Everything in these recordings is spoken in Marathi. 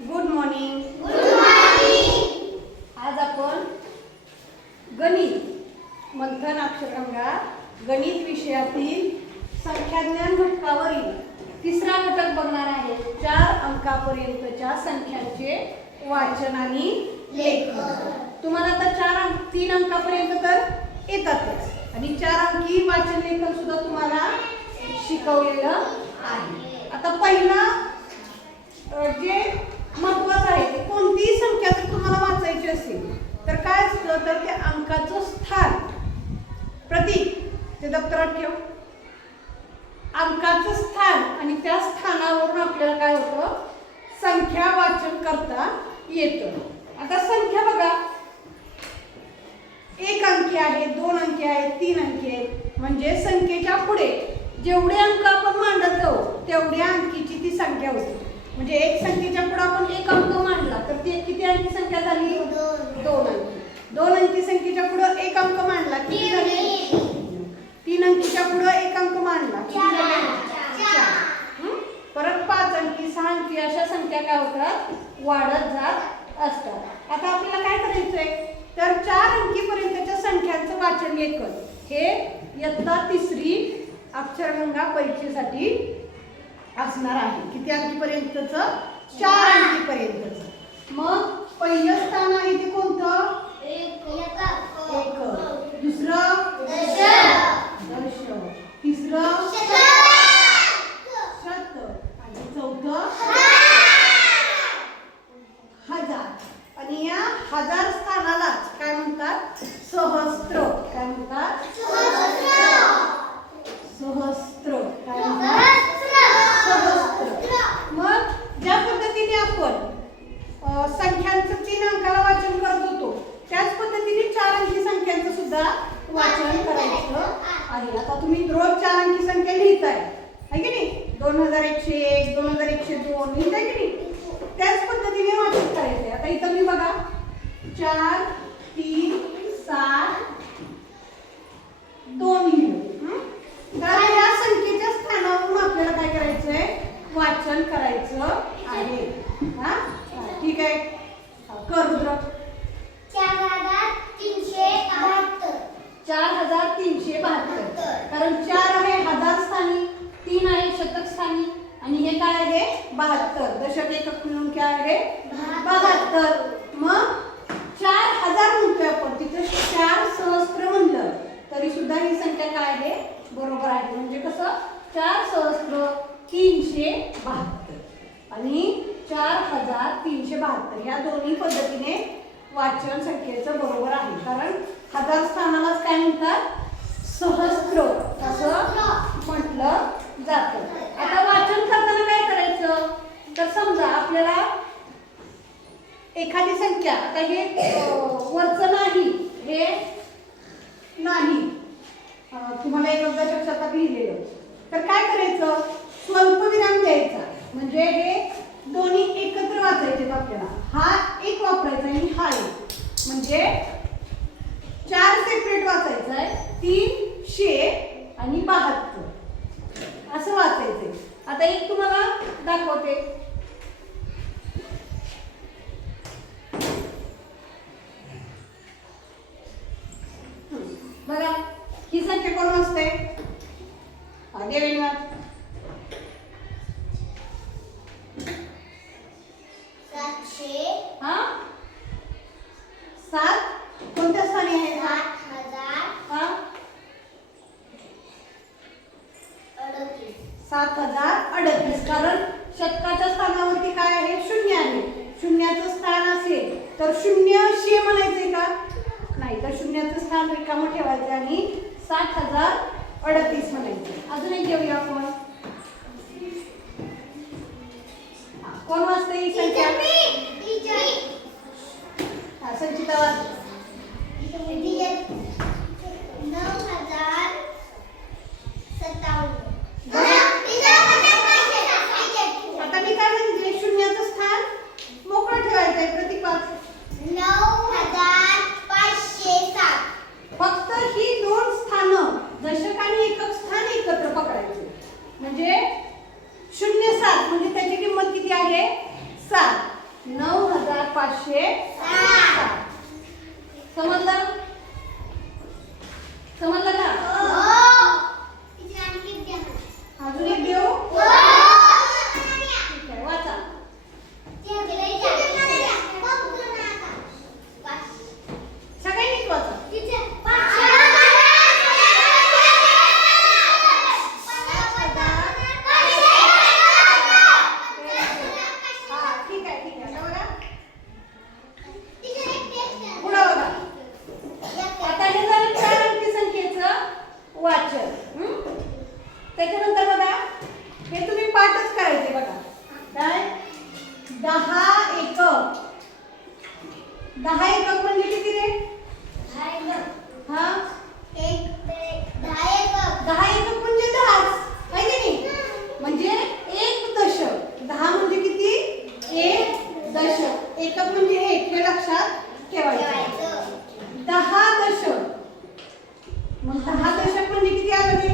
गुड मॉर्निंग आज आपण गणित मंथन अक्षरगंगा गणित विषयातील संख्याज्ञान घटकावरील तिसरा घटक बघणार आहे. चार अंकापर्यंतच्या संख्यांचे वाचन आणि लेखन. तुम्हाला आता चार अंक तीन अंकापर्यंत तर येतातच. आणि चार अंकी वाचन लेखन सुद्धा तुम्हाला शिकवलेलं आहे. आता पहिला जे महत्वाचं आहे की कोणतीही संख्या जर तुम्हाला वाचायची असेल तर काय असतं? तर त्या अंकाचं स्थान. प्रतीक ते दप्तरात ठेव. अंकाचं स्थान आणि त्या स्थानावरून आपल्याला काय होतं? संख्या वाचन करता येतं. आता संख्या बघा. एक अंकी आहे दोन अंकी आहेत तीन अंकी आहेत म्हणजे संख्येच्या पुढे जेवढे अंक आपण मांडत जाऊ तेवढ्या अंकीची ती संख्या होती. म्हणजे एक संख्येच्या पुढे आपण एक अंक मांडला तर ती किती अंकी संख्या झाली? दोन अंकी. दोन अंकी संख्येच्या पुढे एक अंक मांडला किती झाले? तीन अंकीच्या पुढे एक अंक मांडला किती झाले? चार? परत पाच अंकी सहा अंकी अशा संख्या काय होतात? वाढत जात असतात. आता आपल्याला काय करायचंय? तर चार अंकीपर्यंतच्या संख्यांचं वाचन लेखन हे इयत्ता तिसरी अक्षरगंगा परीक्षेसाठी असणार आहे. किती अंकीपर्यंतचं? चार अंकीपर्यंतचं. मग पहिलं स्थान आहे ते कोणतं? एक. दुसरं? दश. तिसरं शत आणि चौथं हजार आणि या हजार स्थानालाच काय म्हणतात सहस्त्र काय म्हणतात सहस्त्र काय म्हणतात सहस्त्र मग ज्या पद्धतीने आपण अ, संख्यांचं तीन अंकाला वाचन करत होतो त्याच पद्धतीने चार अंकी संख्यांचं सुद्धा वाचन करायचं आहे आता तुम्ही रोज चार अंकी संख्या लिहिताय आहे की नाही दोन हजार एकशे एक दोन हजार एकशे दोन लिहिताय की नाही त्याच पद्धतीने वाचन करायचंय आता इथं मी बघा चार तीन सात दोन लिहिलं हं? तर या संख्येच्या स्थानावरून आपल्याला काय करायचंय वाचन करायचं आहे हा हा, ठीक आहे हा, कर रुद्र चार हजार तीनशे बहात्तर कारण चार आहे हजार स्थानी तीन आहे शतक स्थानी आणि हे काय आहे? बहात्तर. दशक एकक मिळून काय आहे? बहात्तर. मग चार हजार म्हणतोय आपण तिथे चार सहस्त्र म्हणलं तरी सुद्धा ही संख्या काय आहे? बरोबर आहे. म्हणजे कसं? चार सहस्त्र तीनशे बहात्तर. आणि चार हजार तीनशे बहात्तर. ह्या दोन्ही पद्धतीने वाचन संख्येचं बरोबर आहे. कारण हजार स्थानालाच काय म्हणतात? सहस्त्र असं म्हटलं जातं. आता वाचन करताना काय करायचं? तर समजा आपल्याला एखादी संख्या आता हे वरचं नाही हे नाही. तुम्हाला एक दशक आता लिहिलेलं. तर काय करायचं? स्वल्पविराम द्यायचा. म्हणजे हे दोन्ही एकत्र वाचायचे आपल्याला. हा एक वापरायचा आणि हा एक. म्हणजे चार सेपरेट वाचायचं आहे. तीन बहात्तर. असं वाचायचं आता एक तुम्हाला दाखवते बघा ही संख्या कोण वाचते हा, देवेनी वाच हा सात कोणत्या स्थानी आहे हा हा सात हजार अडतीस कारण शतकाच्या स्थानावरती काय आहे शून्य आहे शून्याचं स्थान असेल तर शून्य शे म्हणायचंय का? नाही तर शून्याचं स्थान रिकामं ठेवायचं आणि सात हजार अडतीस म्हणायचं अजून एक घेऊया आपण कोण वाचते ही संख्या? हा, संचिता वाच. आता मी काय म्हणते? शून्याचं स्थान मोकळं ठेवायचं आहे नऊ हजार पाचशे सात. फक्त ही दोन स्थान दशक आणि स्थान एकत्र पकडायचे. म्हणजे शून्य सात म्हणजे त्याची किंमत किती आहे? सात. नऊ हजार पाचशे समजलं? समजलं का? हो. दशक. एकक म्हणजे एक हे लक्षात ठेवायचं. दहा दशक. मग दहा दशक म्हणजे किती आलं ते?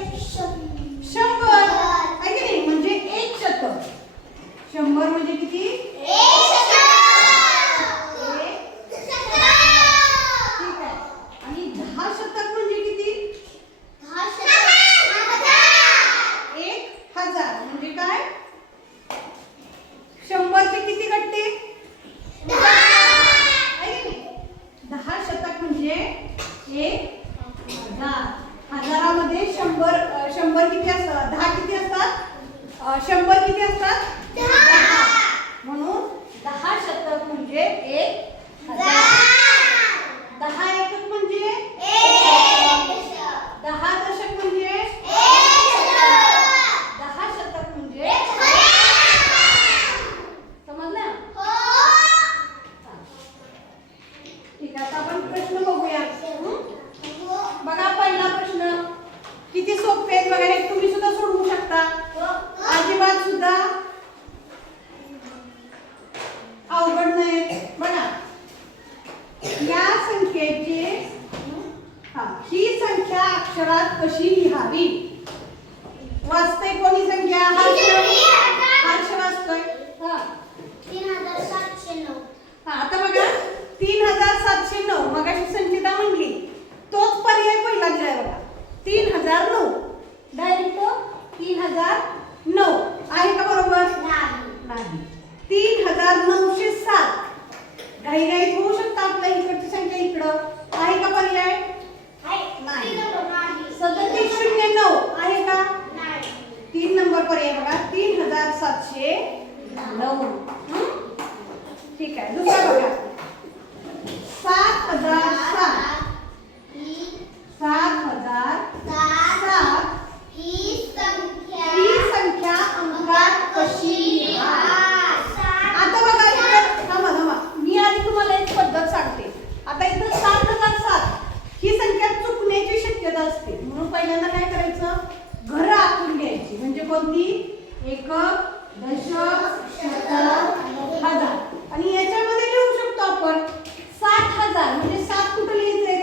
होणार नऊशे सात. घाई घाईत होऊ शकतं आपल्या इकडची संख्या इकडं. आहे का पर्याय? नाही. सदतीस शून्य नऊ. आहे का? तीन नंबर पर्याय बघा. तीन हजार सातशे नऊ. ठीक आहे. दुसरा बघा. सात हजार सात. सात हजार सात. ही संख्या अंकात कशी आता इथं सात हजार सात ही संख्या चुकण्याची शक्यता असते. म्हणून पहिल्यांदा काय करायचं? घर आखून घ्यायची. म्हणजे कोणती? एक दशक शतक हजार. आणि याच्यामध्ये लिहू शकतो आपण सात हजार. म्हणजे सात कुठं लिहायचंय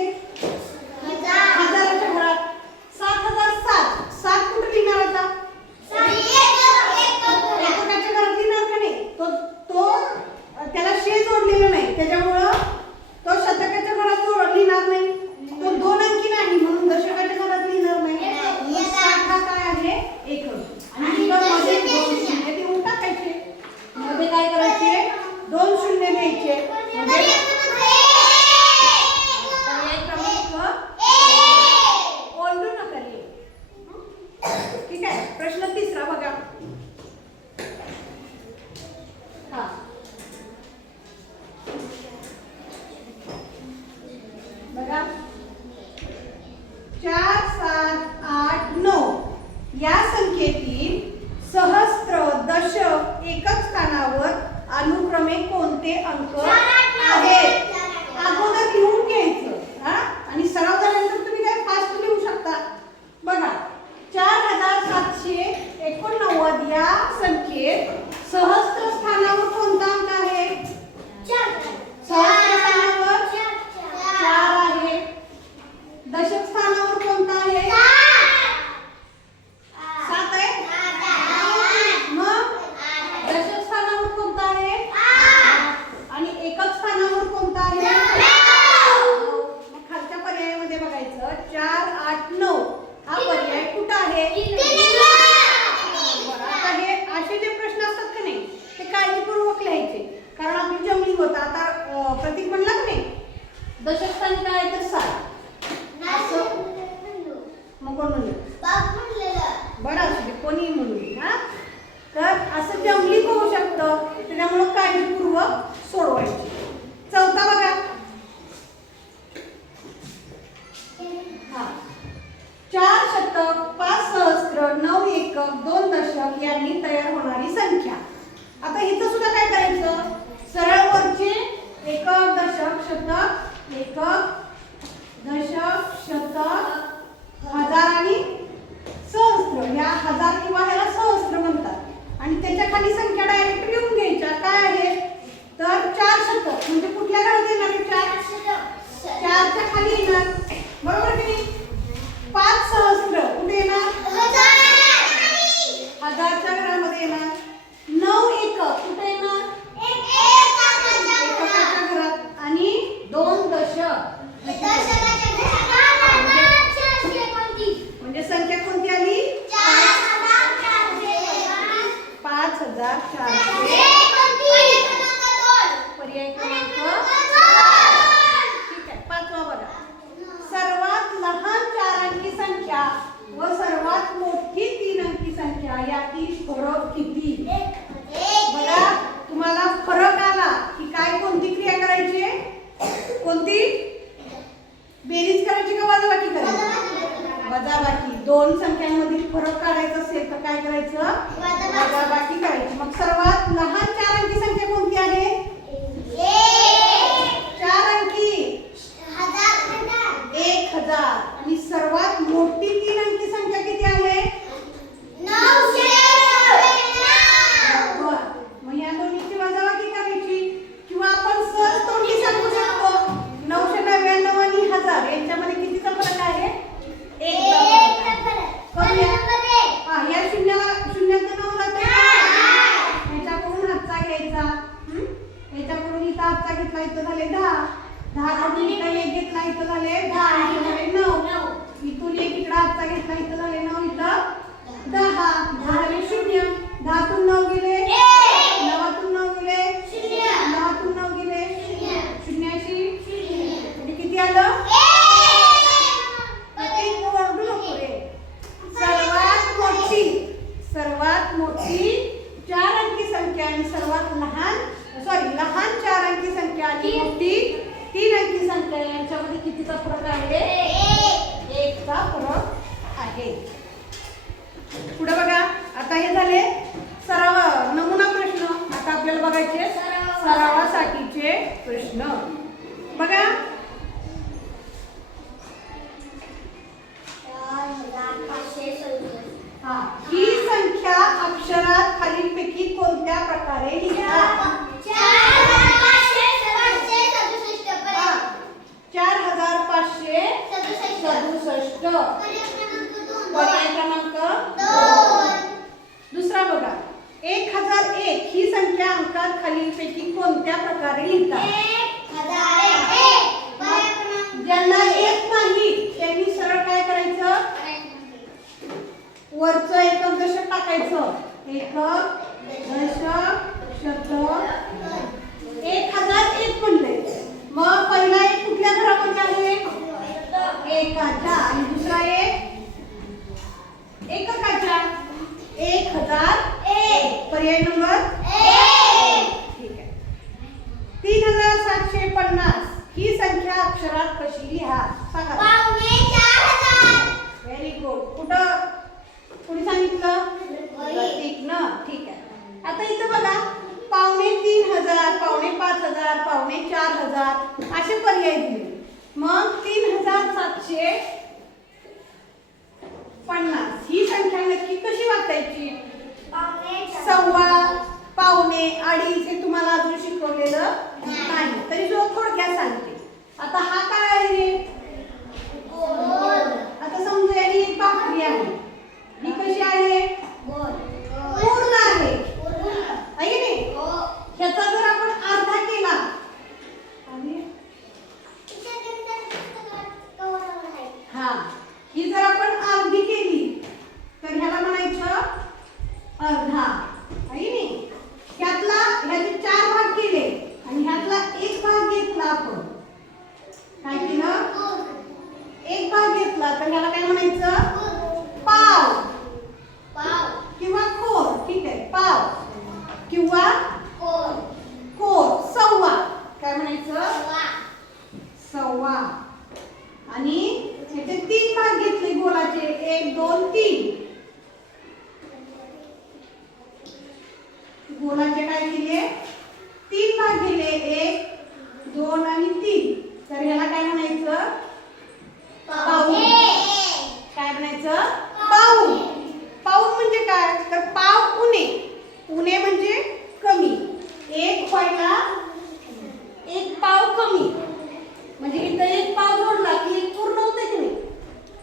Okay, uncle. दशक संख्या सॉरी लहान चार अंकी संख्या आणि मोठी तीन अंकी संख्या यांच्यामध्ये कितीचा फरक आहे? एकचा फरक आहे. पुढे बघा. आता हे झाले सराव नमुना प्रश्न. आता आपल्याला बघायचे सरावासाठीचे प्रश्न. बघा. हा. ही संख्या अक्षरात खालीलपैकी कोणत्या प्रकारे लिहा गोष्ट पर्याय क्रमांक दुसरा बघा. एक हजार एक ही संख्या अंकात खालीलपैकी कोणत्या प्रकारे लिहितात? ज्यांना येत नाही त्यांनी सरळ काय करायचं? वरचं एक दशक टाकायचं. एक दशक शतक एक हजार एक म्हणले. मग पहिला एक कुठल्या घरामध्ये आहे? एकाचा आणि दुसरा एक? एककाचा. एक हजार एक. पर्याय नंबर ठीक आहे. तीन हजार सातशे पन्नास. ही संख्या अक्षरात कशी लिहा? सांगा. व्हेरी गुड कुठं? कुणी सांगितलं? ठीक ना. ठीक आहे. आता इथं बघा. पावणे तीन हजार पावणे पाच हजार पावणे चार हजार. असे पर्याय दिले. मग तीन हजार किंवा कोर सव्वा. काय म्हणायचं? सव्वा. आणि ह्याचे तीन भाग घेतले गोलाचे. एक दोन तीन. गोलाचे काय केले? तीन भाग केले. एक दोन आणि तीन. तर याला काय म्हणायचं? पाऊ काय म्हणायचं? पाऊ पाऊ म्हणजे काय? तर पाव उणे. उणे म्हणजे कमी. एक व्हायला एक पाव कमी. म्हणजे इथं एक पाव जोडला की एक पूर्ण होते की नाही?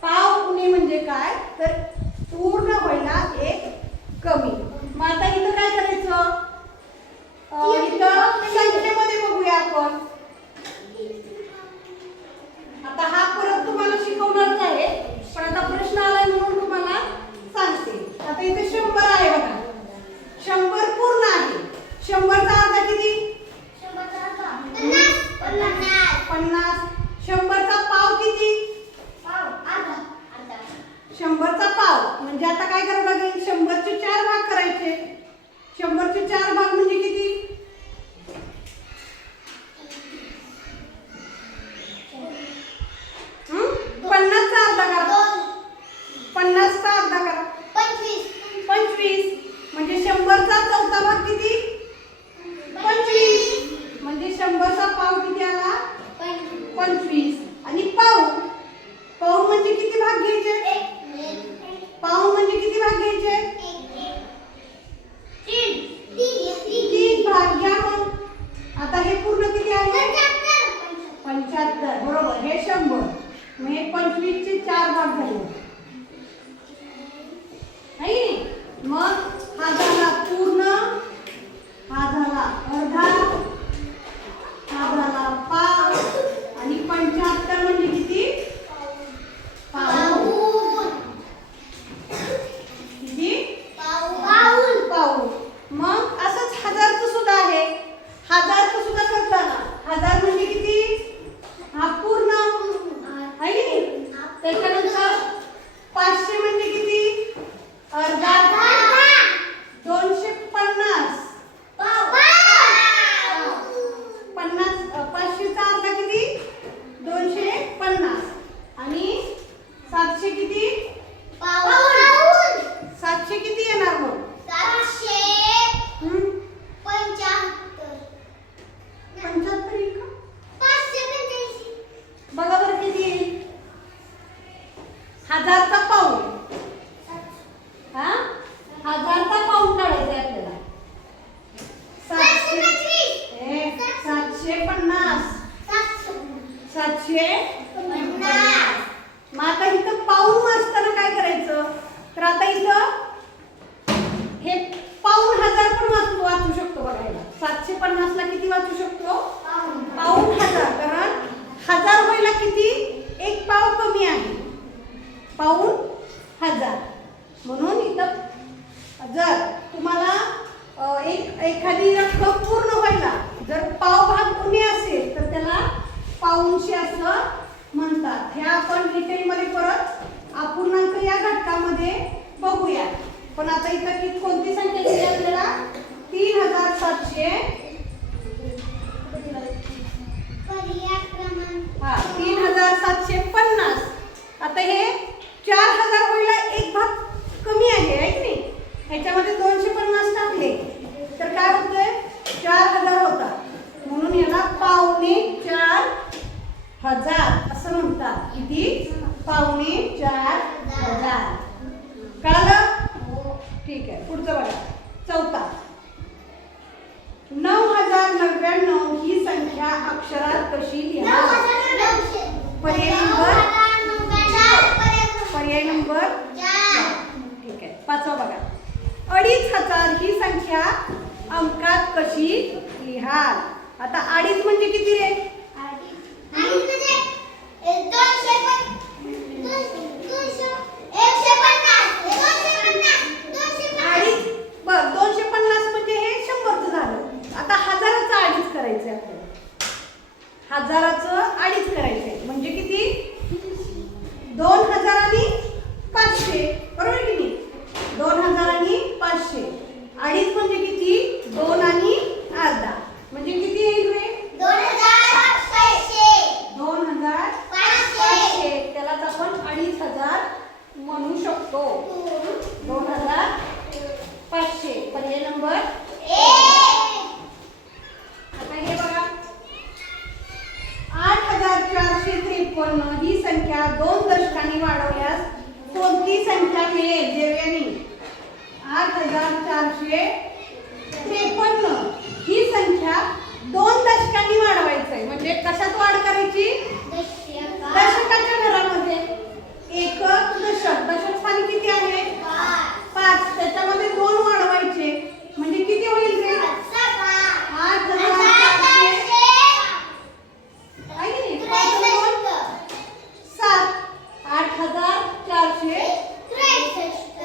पाव उणे म्हणजे काय? तर पूर्ण व्हायला एक कमी. मग आता इथं काय करायचं? इथं संख्येमध्ये बघूया आपण. हजार. म्हणून इथं जर तुम्हाला एक एखादी रक्कम पूर्ण व्हायला जर पाव भाग कमी असेल तर त्याला पाऊनशे असं म्हणतात. हे आपण डिटेलमध्ये परत अपूर्णांक या घटकामध्ये बघूया. पण आता इथं की कोणती संख्या दिली आपल्याला? तीन हजार सातशे. हा तीन हजार सातशे पन्नास. आता हे चार हजार व्हायला एक भाग कमी आहे आहे की नाही? ह्याच्यामध्ये दोनशे पन्नास टाकले. तर काय होतंय? चार हजार होतात म्हणून याला पावणे चार हजार असं म्हणतात. किती? पावणे चार हजार. कळलं? ठीक आहे. पुढचं बघा. चौथा. नऊ हजार नव्याण्णव ही संख्या अक्षरात कशी लिहा पर्याय नंबर ठीक आहे पाचवा बघा अडीच हजार ही संख्या अंकात कशी लिहाल? आता अडीच म्हणजे किती रे? दोनशे पन्नास म्हणजे हे झालं. आता हजाराचं अडीच करायचं हजाराचं अडीच करायचंय. म्हणजे किती? दोन हजार आणि पाचशे. बरोबर अडीच म्हणजे किती? दोन आणि अर्धा. म्हणजे किती येईल रे? दोन हजार दोन हजार पाचशे. त्यालाच आपण अडीच हजार म्हणू शकतो. दोन हजार पाचशे. पहिले नंबर आता हे बघा. आठ हजार चारशे त्रेपन्न ही संख्या दोन दशकांनी वाढवल्यास कोणती संख्या मिळेल? जेव्यानी आठ हजार चारशे त्रेपन्न. ही संख्या दोन दशकांनी वाढवायचं आहे म्हणजे कशात वाढ करायची? दशकाच्या घरामध्ये. एकक दशक. दशक स्थानी किती आहे? पाच. त्याच्यामध्ये दोन वाढवायचे. म्हणजे किती होईल रे आठ हजार सात. आठ हजार चारशे त्रेसष्ट.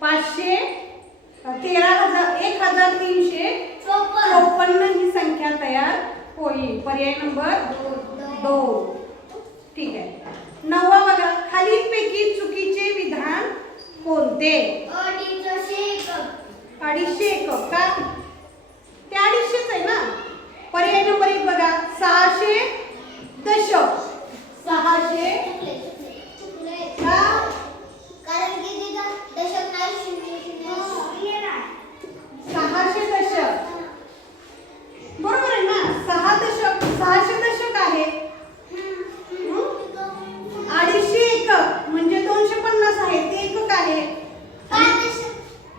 पाचशे तेरा हजार एक हजार तीनशे चौपन्न. ही संख्या तयार होईल. पर्याय नंबर दोन. ठीक आहे. नववा बघा. खालीलपैकी चुकीचे विधान कोणते? अडीचशे एकक का? ते अडीचशेच आहे ना? पर्याय नंबर एक बघा. सहाशे दशक. सहाशे का? कारण की तिथं दशक नाही शून्य शून्य. सहाशे दशक. बरोबर आहे ना? सहा दशक सहाशे दशक आहे. अडीचशे एकक म्हणजे दोनशे पन्नास आहे. ते एकक आहे.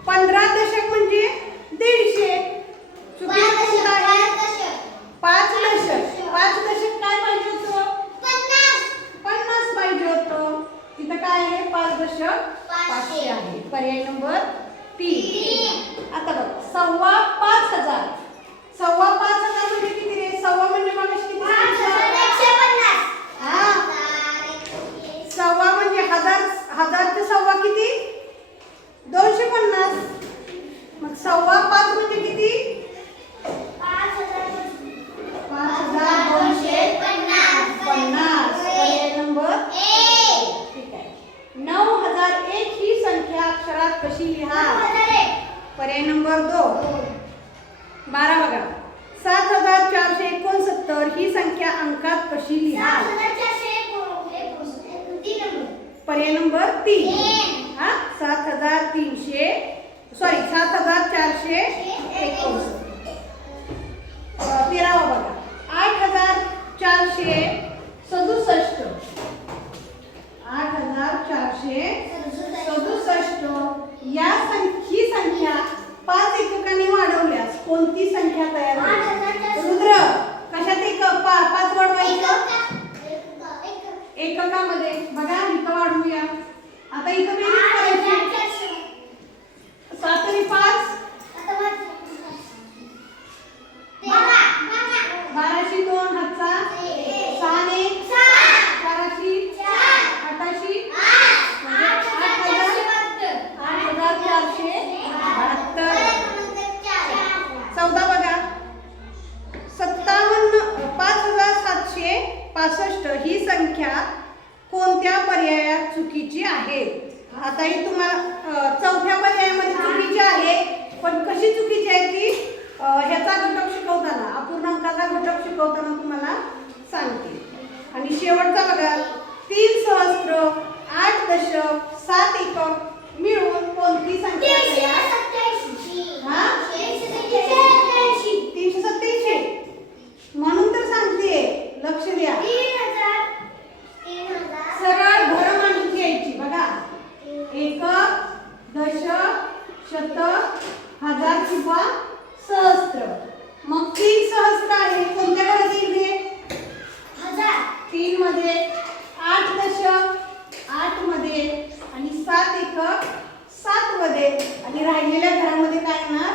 पंधरा दशक म्हणजे दीडशे. कोणतं आहे पाच दशक पाच दशक काय पाहिजे होतं पन्नास पाहिजे होतं तिथं काय दशक पाचशे आहे. पर्याय नंबर तीन. आता बघ सव्वा पाच हजार. सव्वा पाच हजार म्हणजे किती रे? सव्वा म्हणजे मगाशी किती? हा. सव्वा म्हणजे हजार हजारचे सव्वा किती? दोनशे पन्नास. मग सव्वा पाच म्हणजे किती पाच हजार दोनशे पन्नास पर्याय नंबर ठीक आहे नऊ हजार एक ही संख्या अक्षरात कशी लिहा पर्याय नंबर दोन. बारा बघा. सात हजार चारशे एकोणसत्तर ही संख्या अंकात कशी लिहा? पर्याय नंबर तीन. हा? सात हजार तीनशे सॉरी सात हजार चारशे एकोणसत्तर. तेरावा बघा. आठ हजार चारशे सदुसष्ट. आठ हजार चारशे सदुसष्ट. या सं- ही संख्या पाच एककांनी वाढवल्यास कोणती संख्या तयार रुद्र. कशात एक? पाच वाढवायचं एककामध्ये. बघा इथं वाढवूया. आता इथं मी करायची पाच? बाराशे दोन हातचा. सहा आता ही तुम्हाला चौथ्या पर्यायामध्ये चुकीची आहे पण कशी चुकीची आहे ती ह्याचा घटक शिकवताना अपूर्णांकाचा घटक शिकवताना तुम्हाला सांगते. आणि शेवटचा बघा तीन सहस्त्र आठ दशक सात एकक मिळून कोणती संख्या तीनशे. हा? सत्याऐंशी. म्हणून तर सांगते लक्ष द्या तीन हजार. तीन हजार. सरळ घर मांडून घ्यायची बघा एकक दशक शतक हजार किंवा सहस्त्र मग तीन सहस्त्र आहे. कोणत्या घरात येईल हे? हजार. तीन मध्ये आठ दशक आठमध्ये आणि सात एकक सात मध्ये. आणि राहिलेल्या घरामध्ये काय येणार?